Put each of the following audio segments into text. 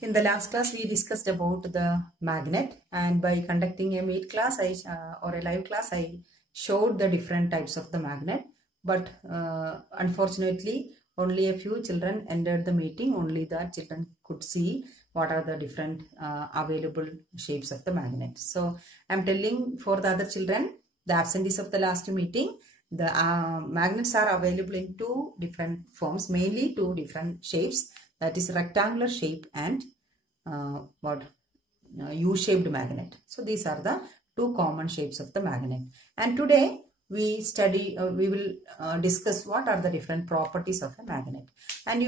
In the last class, we discussed about the magnet, and by conducting a meet class or a live class, I showed the different types of the magnet. But unfortunately, only a few children entered the meeting. Only the children could see what are the different available shapes of the magnet. So I'm telling for the other children, the absentees of the last meeting, the magnets are available in two different forms, mainly two different shapes. That is rectangular shape and U-shaped magnet. So these are the two common shapes of the magnet. And today we will discuss what are the different properties of a magnet. And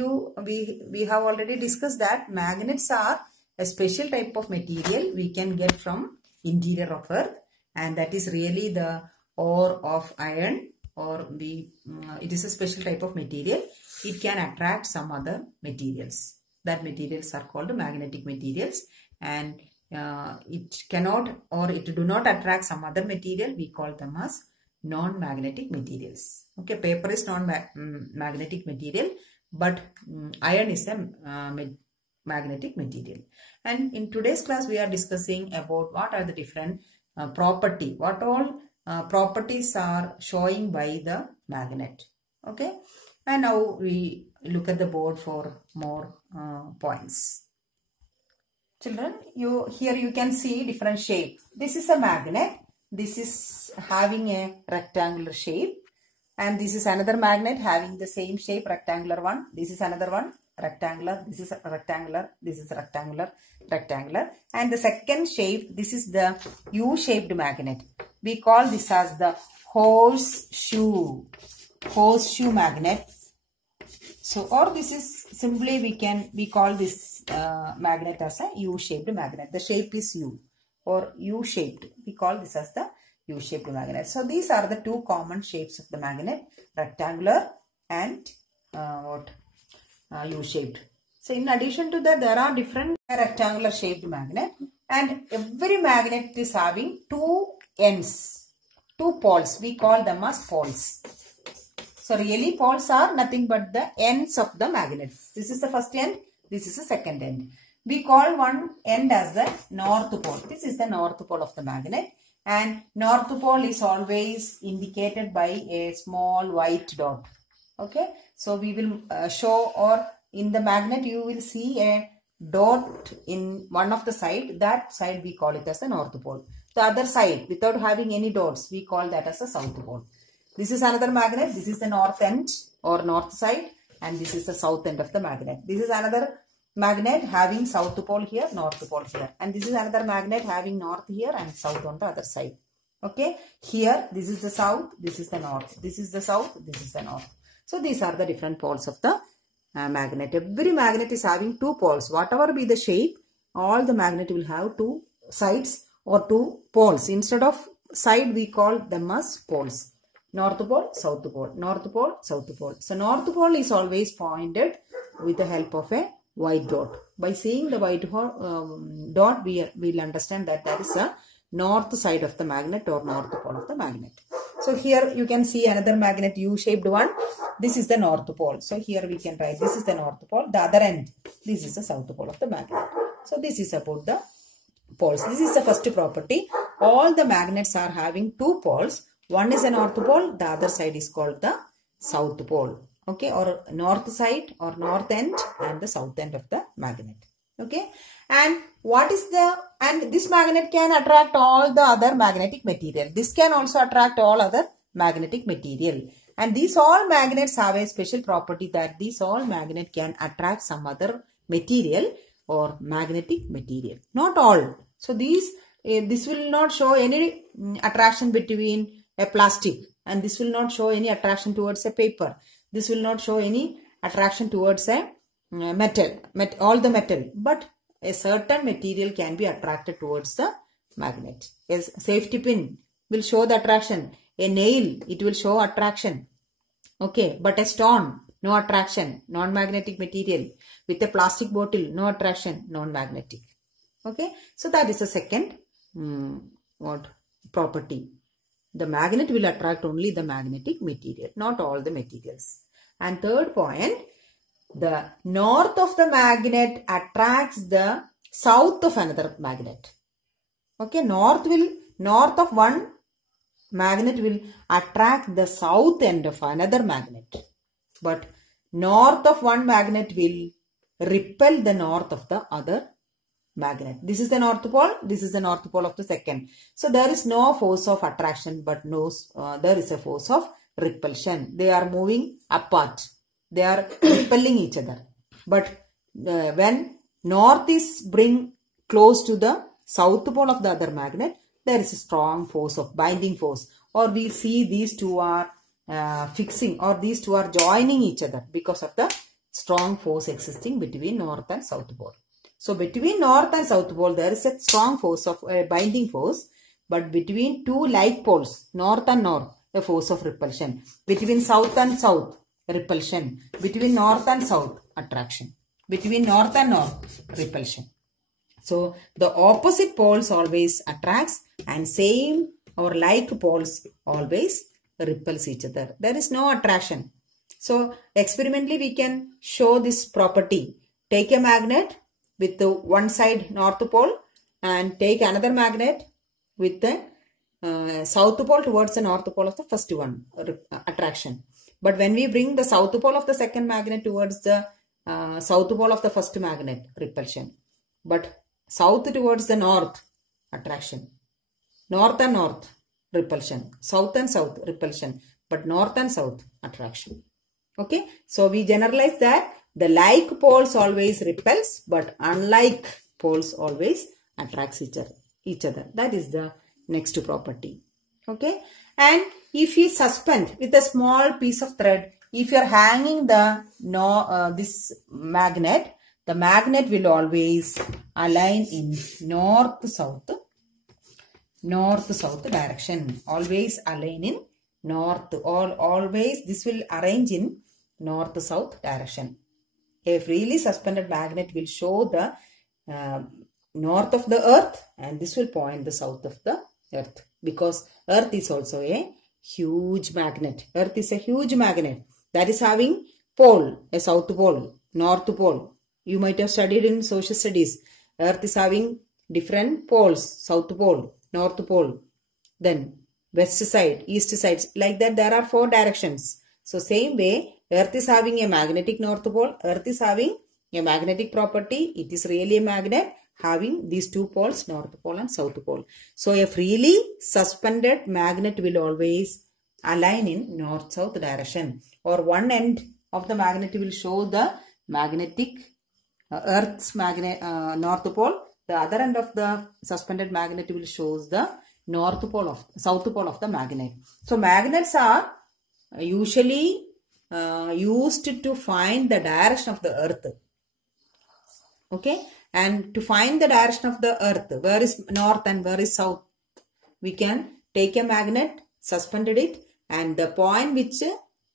we have already discussed that magnets are a special type of material we can get from interior of earth, and that is really the ore of iron, or it is a special type of material. It can attract some other materials. That materials are called magnetic materials, and it cannot or it do not attract some other material. We call them as non-magnetic materials. Okay, paper is non-magnetic material, but iron is a magnetic material. And in today's class, we are discussing about what are the different what all properties are showing by the magnet. Okay, and now we look at the board for more points. Children, here you can see different shape. This is a magnet. This is having a rectangular shape, and this is another magnet having the same shape, rectangular one. This is another one, rectangular. This is rectangular. This is rectangular, rectangular. And the second shape, this is the U-shaped magnet. We call this as the horseshoe magnet. So, or this is simply we call this magnet as a U-shaped magnet. The shape is U or U-shaped. We call this as the U-shaped magnet. So these are the two common shapes of the magnet, rectangular and U-shaped. So in addition to that, there are different rectangular shaped magnet, and every magnet is having two ends, two poles. We call them as poles. So really poles are nothing but the ends of the magnets. This is the first end. This is the second end. We call one end as the north pole. This is the north pole of the magnet. And north pole is always indicated by a small white dot. Okay. So we will show, or in the magnet you will see a dot in one of the side. That side we call it as the north pole. The other side without having any dots, we call that as the south pole. This is another magnet. This is the north end or north side, and this is the south end of the magnet. This is another magnet having south pole here, north pole here, and this is another magnet having north here and south on the other side. Okay, here this is the south, this is the north, this is the south, this is the north. So these are the different poles of the magnet. Every magnet is having two poles. Whatever be the shape, all the magnet will have two sides or two poles. Instead of side, we call them as poles. North pole, south pole, north pole, south pole. So north pole is always pointed with the help of a white dot. By seeing the white dot, we will understand that that is a north side of the magnet or north pole of the magnet. So here you can see another magnet, U-shaped one. This is the north pole. So here we can write this is the north pole. The other end, this is the south pole of the magnet. So this is about the poles. This is the first property. All the magnets are having two poles. One is the north pole, the other side is called the south pole. Okay, or north side or north end and the south end of the magnet. Okay, and this magnet can attract all the other magnetic material. This can also attract all other magnetic material. And these all magnets have a special property that these all magnet can attract some other material or magnetic material. Not all. So this will not show any attraction between a plastic, and this will not show any attraction towards a paper. This will not show any attraction towards a all the metal, but a certain material can be attracted towards the magnet. A safety pin will show the attraction. A nail, it will show attraction. Okay, but a stone, no attraction, non-magnetic material. With a plastic bottle, no attraction, non-magnetic. Okay, so that is the second property. The magnet will attract only the magnetic material, not all the materials. And third point, the north of the magnet attracts the south of another magnet. Okay, north of one magnet will attract the south end of another magnet. But north of one magnet will repel the north of the other magnet. This is the north pole. This is the north pole of the second. So there is no force of attraction, but there is a force of repulsion. They are moving apart. They are repelling each other. But when north is bring close to the south pole of the other magnet, there is a strong force of binding force. Or we see these two are fixing, or these two are joining each other because of the strong force existing between north and south pole. So between north and south pole there is a strong force of binding force, but between two like poles, north and north, a force of repulsion. Between south and south, repulsion. Between north and south, attraction. Between north and north, repulsion. So the opposite poles always attracts, and same or like poles always repels each other. There is no attraction. So experimentally we can show this property. Take a magnet with the one side north pole and take another magnet with the south pole towards the north pole of the first one, attraction. But when we bring the south pole of the second magnet towards the south pole of the first magnet, repulsion. But south towards the north, attraction. North and north, repulsion. South and south, repulsion. But north and south, attraction. Okay. So we generalize that the like poles always repels, but unlike poles always attracts each other. That is the next property. Okay. And if you suspend with a small piece of thread, if you are hanging this magnet, the magnet will always align in north-south direction. Always align in north, or always this will arrange in north-south direction. A freely suspended magnet will show the north of the earth, and this will point the south of the earth, because earth is also a huge magnet. Earth is a huge magnet that is having pole, a south pole, north pole. You might have studied in social studies. Earth is having different poles, south pole, north pole, then west side, east side. Like that there are 4 directions. So same way, Earth is having a magnetic north pole. Earth is having a magnetic property. It is really a magnet having these 2 poles, north pole and south pole. So a freely suspended magnet will always align in north-south direction, or one end of the magnet will show the magnetic Earth's magnet north pole. The other end of the suspended magnet will show the south pole of the magnet. So magnets are usually used to find the direction of the earth. Okay, and to find the direction of the earth, where is north and where is south, we can take a magnet, suspended it, and the point which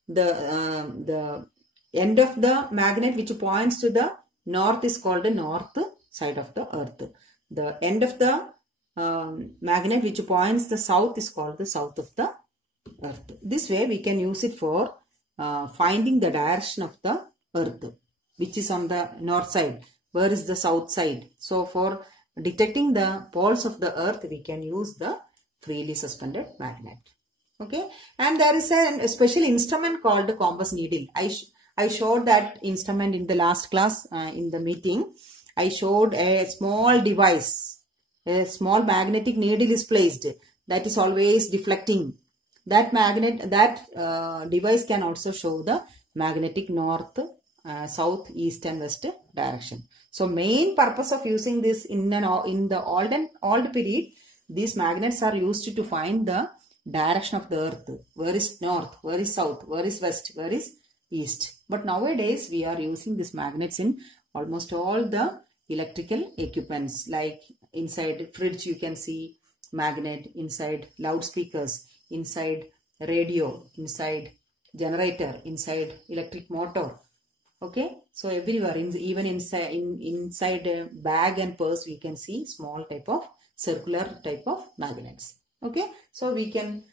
the end of the magnet which points to the north is called the north side of the earth. The end of the magnet which points the south is called the south of the earth. This way we can use it for finding the direction of the earth, which is on the north side. Where is the south side? So for detecting the poles of the earth, we can use the freely suspended magnet. Okay, and there is a special instrument called the compass needle. I showed that instrument in the last class in the meeting. I showed a small device. A small magnetic needle is placed that is always deflecting. That device can also show the magnetic north, south, east and west direction. So main purpose of using this in the old period, these magnets are used to find the direction of the earth. Where is north, where is south, where is west, where is east. But nowadays we are using these magnets in almost all the electrical equipments, like inside fridge you can see magnet, inside loudspeakers, inside radio, inside generator, inside electric motor. Okay, so everywhere, even inside a bag and purse, we can see small type of circular type of magnets. Okay, so we can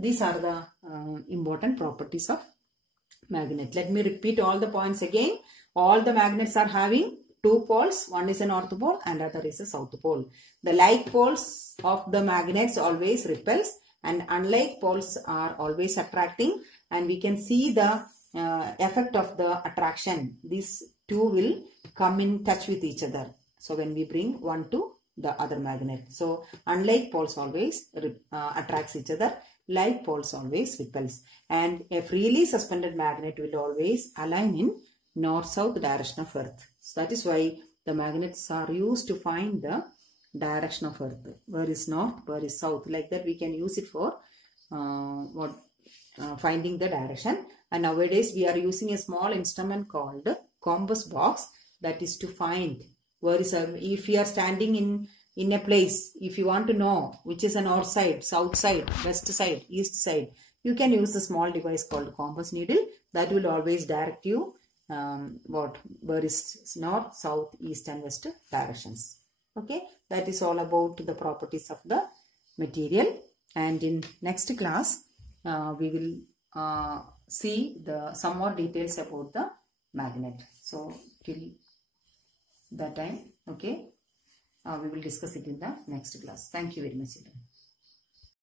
these are the important properties of magnet. Let me repeat all the points again. All the magnets are having two poles. One is a north pole and other is a south pole. The like poles of the magnets always repels and unlike poles are always attracting, and we can see the effect of the attraction. These two will come in touch with each other. So when we bring one to the other magnet. So unlike poles always attracts each other. Like poles always repels. And a freely suspended magnet will always align in north-south direction of Earth. So that is why the magnets are used to find the direction of Earth. Where is north, where is south. Like that we can use it for finding the direction. And nowadays we are using a small instrument called compass box, that is to find where is if you are standing in a place, if you want to know which is a north side, south side, west side, east side, you can use a small device called compass needle that will always direct you where is north, south, east and west directions. Okay, that is all about the properties of the material, and in next class we will see some more details about the magnet. So till that time, okay, we will discuss it in the next class. Thank you very much.